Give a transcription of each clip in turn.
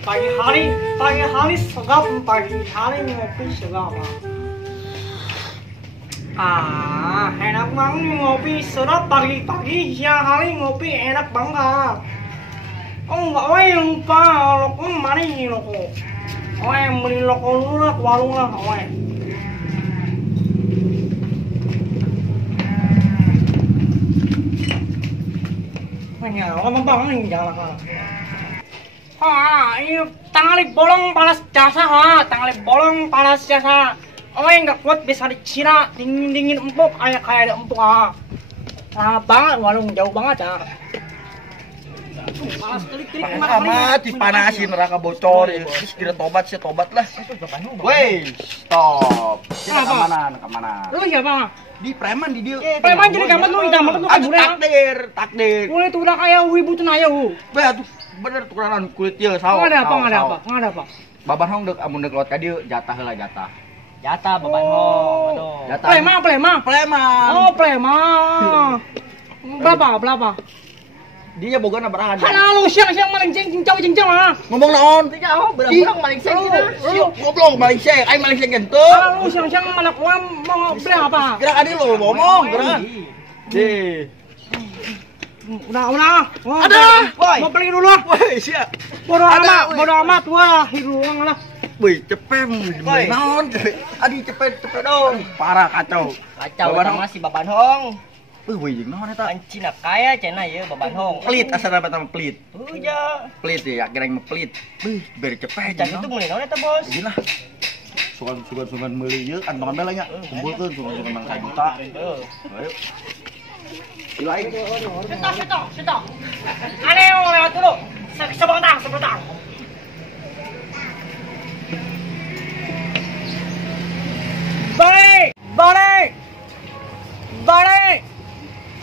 pagi hari segap, pagi hari ngopi segap. Enak banget nih ngopi sedap pagi-pagi, siang hari ngopi enak banget. Oh enggak, yang lupa loko mana ini loko? Beli loko dulu lah ke warung lah, Nyala bang ini jalan kan. Ini tanggalip bolong panas jasa tanggalip bolong panas jasa. Nggak kuat bisa dicina dingin empuk kayak ada empuk Lama banget warung jauh banget Panas telik-telik amat dipanasin neraka bocor ya. Terus kira tobat lah. Woi, stop. Kita ke mana? Lu siapa? Di preman di dia. Preman jadi gamat lu hitam lu kan boleh. Takdir. Boleh tuh udah kayak wibu tuh naya Tuh bener tukeran kulit dia sawo. Enggak ada apa. Baban hong deuk amun deuk lewat ka dieu jatah heula jatah. Jatah baban hong. Aduh. Jatah. Preman. Oh, preman. Berapa? Dia bogana baraha. Halo, siang maling cincang Ngomong naon? Berang maling seng kita. Goblok maling seng, ai maling seng genteu. Halo, siang anak uang mau beli apa? Gerak adi lo ngomong, gerak. Udah. Ada. Mau beli dulu. Woi, sia. Bodo amat. Wah, hiruang lah. Woi, cepet naon? Adi cepet dong. Parah kacau. Sama si baban hong. Woi, jeung naon eta? Cina kaya cenah ya baban hong. Pelit asal apa nama pelit? Ya. Pelit ya, kira mah pelit. Beri cepet. Jangan itu mulai naon eta, Bos? Iyalah. Sugan meuli ieu kantongan bae lah nya. Kumpulkeun sugan nang 1 juta. Ayo. Ilain. Sitok. Aneh lewat dulu. Sebentar. Balik.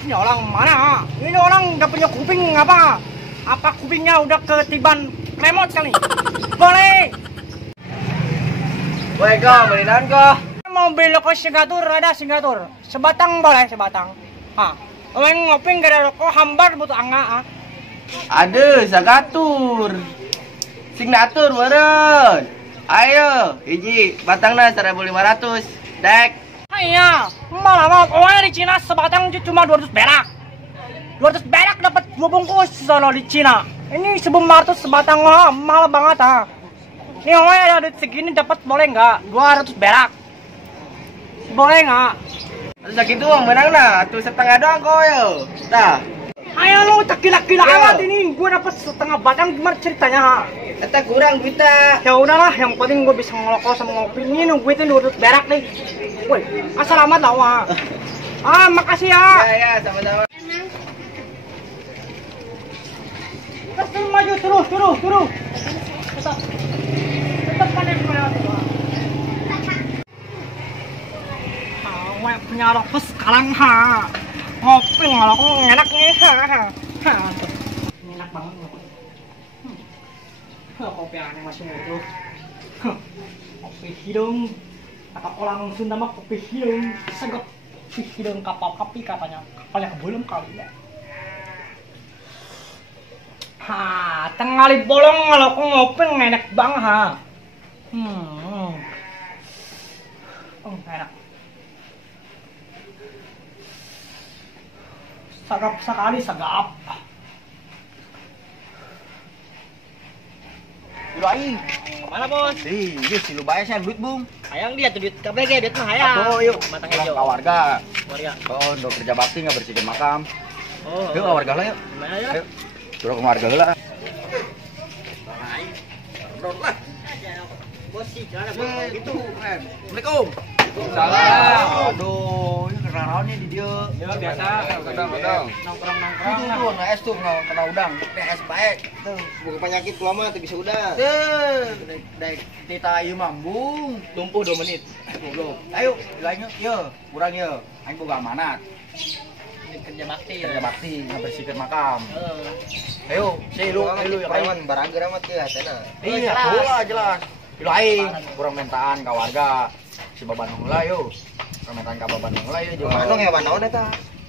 Ini orang mana? Ini orang nggak punya kuping apa? Apa kupingnya udah ketiban remote kali? Balik. Woi, kau belinan kau. Mau beli rokok Singatur, ada Singatur. Sebatang boleh, sebatang. Ngopi nggak ada rokok hambar butuh angga. Ada Sagatur. Signatur meureun. Ayo, hiji batangna 1.500. Dek. Iya, malah di Cina sebatang cuma 200 perak. 200 perak dapat 2 bungkus sono di Cina. Ini 1.500 sebatang mahal banget Ini ada duit segini dapat boleh nggak? 200 perak. Boleh nggak? Segitu uang menang nah, tuh setengah doang kau yo. Dah. Ayo lo tak gila-gila amat ini. Gue dapat setengah batang gimana ceritanya? Eta kurang duitnya. Ya udahlah, yang penting gue bisa ngelokok sama ngopi. Ini nungguin 200 perak nih. Woi, selamat lah makasih ya. Ya, sama-sama. Terus maju terus. Tetap panen punya rokok sekarang ngopi ngerokok enak nih enak banget kopi aneh masih ngutuh kopi hidung kata orang Sunda mah kopi hidung segep kopi hidung kapal kapi katanya kapalnya belum kali ya tengah bolong kalau ngopi enak banget enak sagap sekali sagap. Ilain. Kemana, Bos? Iya, si lu bayar saya duit, Bung. Hayang dia tuh duit KBG, duit mah hayang. Aduh, yuk. Matang Pulang hijau. ke warga. Warga. Oh, udah kerja bakti nggak bersihin makam. Oh. Yuk, ke warga lah yuk. Gimana ya? Ayo. Suruh ke warga lah. Bos sih, jangan Bos. Gitu, men. Assalamualaikum. Salam. Aduh, ini kenaraannya di dia. Ya biasa, Kadang-kadang. nongkrong. Tuh, nah es tuh, kena udang. Es baik. Tuh, bukan penyakit tua mah, bisa udah. Dek, tita ieu mambung. Tumpuh 2 menit. Goblok. Ayo, bilangnya, yeuh, kurang yeuh. Aing boga amanat. Ini kerja bakti ya. Kerja bakti, ngabersihkeun makam. Heeh. Ayo, lu yang lain. Preman barager amat ya, tena. Iya, jelas. Ilu aing, kurang mentaan ka warga. Si Baban Hongla yuk. Kurang mentaan ka Baban Hongla yuk. Manong hewan naon eta?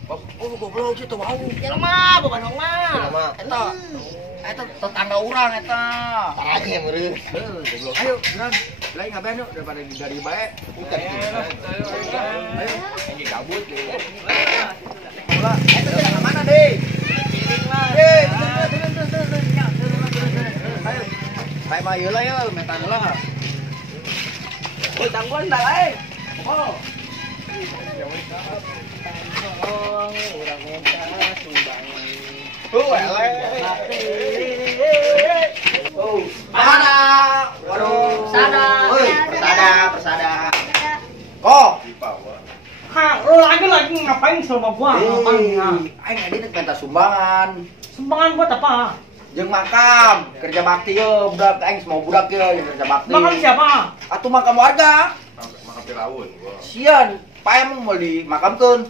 Oh, goblok sih tuh bau. Yang mah, bukan hong mah. Lama. Eta tetangga orang eta. Parahnya meureun. Goblok. Ayo, Bran. Lain ngapain yuk daripada dari bae. Ayo. Ini gabut ya. Bola, eta ke mana, Deh? Ayo. Bae mah ieu lah ya, mentan lah. Tangguan dah lain. Oh. Orang minta sumbangan. Mana? Waduh. Persada. Persada. Kok? Ha, lo lagi ngapain sama gua? Ngapain? Aing tadi minta sumbangan. Sumbangan buat apa? Jeung makam, kerja bakti ye, budak aing semua budak ye yang kerja bakti. Makam siapa? Atuh makam warga. Makam Piraun. Sian, pae mau dimakamkeun.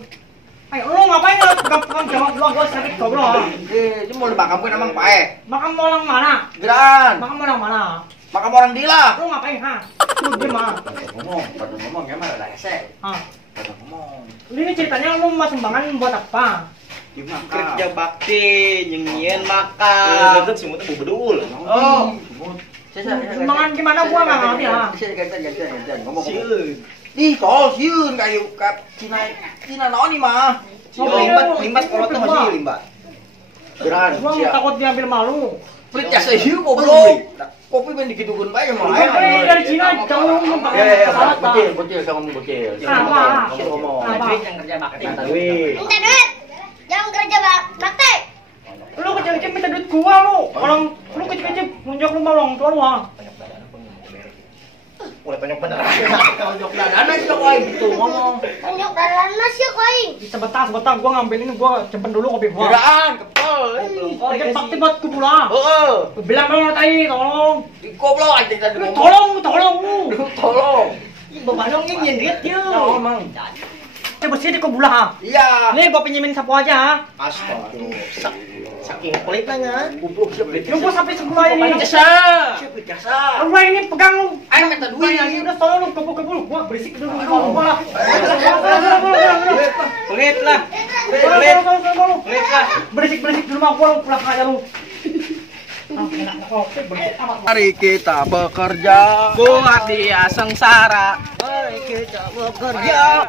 Ayo, lo ngapain pegang jawab gua sakit goblok. Itu mau dimakamkeun emang pae. Makam orang mana? Geran. Makam orang mana? Makam orang Dila. Lo ngapain ha? Lu gimana? Pada ngomong ya mah ada hese. Ah, Pada ngomong. ini ceritanya lu mau sumbangan buat apa? Di makam. Kerja bakti nyengien makan. Deket semua tuh bedul. Oh. Sumbangan gimana gua nggak ngerti ya. Gantian ngomong. Ih, tol sieun kayu ka Cina naon ieu mah. Limbat kalau tuh masih limbat. Geran. Gua takut diambil malu. Pelit jasa hiu goblok. Kopi ben dikidukeun bae mah. Kopi dari Cina jauh pakai pesawat. Bocil saya ngomong bocil. Apa? Ngomong. Apa? Yang kerja bakti. Minta duit. Minta duit. Jangan kerja bakti. Lu kecil-kecil minta duit gua lu. Orang lu kecil-kecil munjak rumah orang tua lu. Mulai banyak bener. Tonjok dadana sih euy gitu ngomong. Tunjuk dalan mas ya koing. Sebentar gua ngambil ini gua simpen dulu kopi gua. Geraan kepel. Oh, ini bakti buat ku pula. Heeh. Bilang dong tadi, tolong. Goblok anjing tadi ngomong. Tolong lu. Tolong. Bebanongnya nyendrit ya. Ngomong. Saya bersih di kebulah. Iya. Nih gua pinjemin sapu aja. Astaga. Saking pelitnya. Goblok siapa Lu gua sampai sebulah ini. Siapa jasa? Lu ini pegang lu. Aing minta duit Lagi udah tolong lu kebul gua berisik dulu gua. Pelit lah. Pelit lah. Berisik dulu mah gua pulang aja lu. Mari kita bekerja Buat dia sengsara.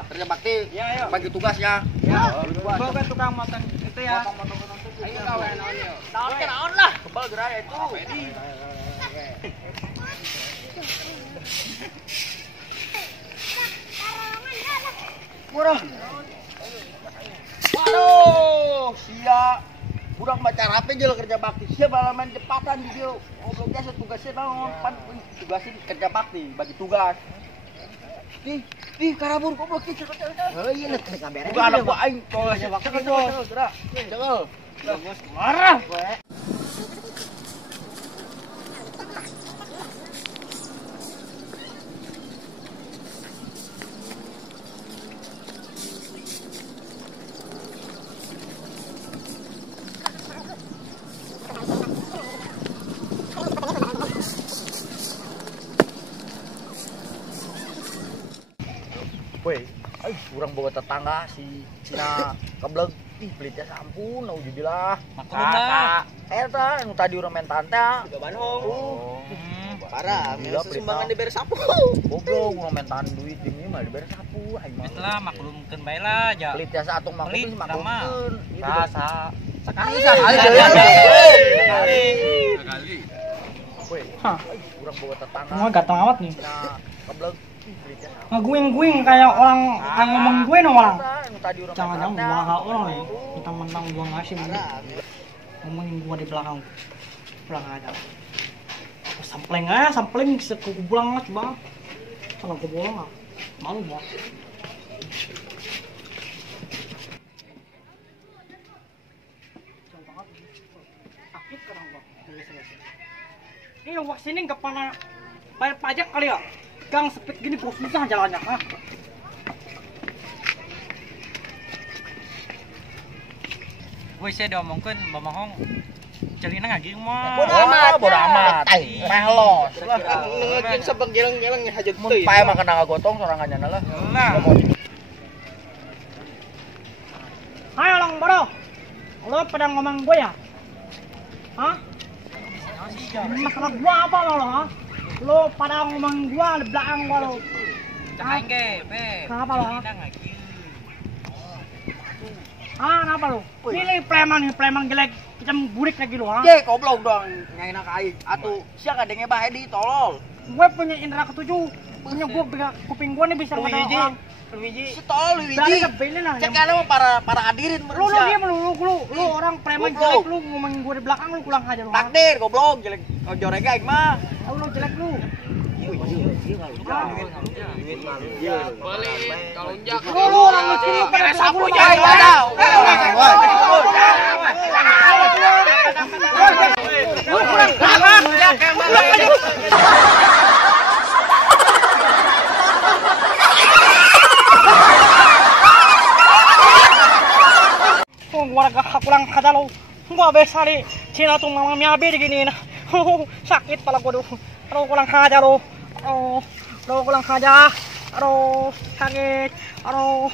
kerja bakti. Bagi tugasnya. Bawa tukang makan itu ya. Ayo kawan naon lah. Kepal gerai itu. Murah. Waduh, sia. Kurang baca rapi aja kerja bakti. Sia balaman cepatan di dia. Gobloknya tugasnya naon? Pan tugasnya kerja bakti, bagi tugas. Ih, karabur goblok sih. Oh iya nek ngaberes. Bukan anak gua aing, tugasnya bakti. Gerak. Jangan. Marah. Woi, kurang bawa tetangga si Cina keblek. Ih, pelitnya sampun, naujubillah. Maklum Eta, nu tadi urang main tanta. Juga Bandung. Parah, Gila, sumbangan pelitna. diberi sapu. Goblok, urang main tan duit di ieu mah dibere sapu. Aing mah. Lah maklumkeun bae lah ja. Pelit jasa atuh mah Pelit, kudu nama. maklumkeun. Rasa. Sekali. Woi, urang bawa tetangga. Gua ganteng amat nih. Cina keblek. Ih, pelitnya sampun. Ngeguing-guing kayak orang yang ngomong gue dong orang. Nu tadi urang Jangan-jangan gua nggak orang nih. Mentang-mentang gua ngasih ngomongin gua di belakang. Pulang aja. Sampling sekubulang aja coba. Kalau gua bolang nggak malu gua. Sakit kadang gua. Ini yang wah sini nggak pernah bayar pajak kali ya. Gang sepit gini gua susah jalannya. Hah? Woi saya diomongkeun Mamahong. Celina ngaji mah. Bodo amat. Melos. Ngeukeun sabang geleng-geleng hajat Mun teuy. pae mah kena ngagotong sorangannya lah. Lah. Hai orang bodoh. Lo pada ngomong gue ya? Hah? Masalah gua apa lo, ha? Lo pada ngomong gua di belakang gua lo. Cakain ke, pe. Kenapa lo, ha? Kita ngaji. Ah, kenapa lo? Ini preman jelek, macam burik lagi lo, ha? Ye, goblok dong nyai nak aing. Atuh sia kadenge bae di tolol. Gue punya indera ketujuh, punya gua kuping gua nih bisa ngata orang. Si tolol Dari wiji. kebelin lah. Cek kana mah para hadirin Lu diam lu orang preman Goblok. jelek lu ngomongin gua di belakang lu pulang aja lu. ha? Takdir goblok jelek jorek aing mah. Lu jelek lu. Lu orang miskin lu pada sapu Lu kurang paham ya. Warga kurang kada lo. Gua biasa nih Cina tuh mama miabe diginiin. Sakit pala gua tuh. Aduh kurang aja lo. Aduh kurang aja. Aduh sakit. Aduh.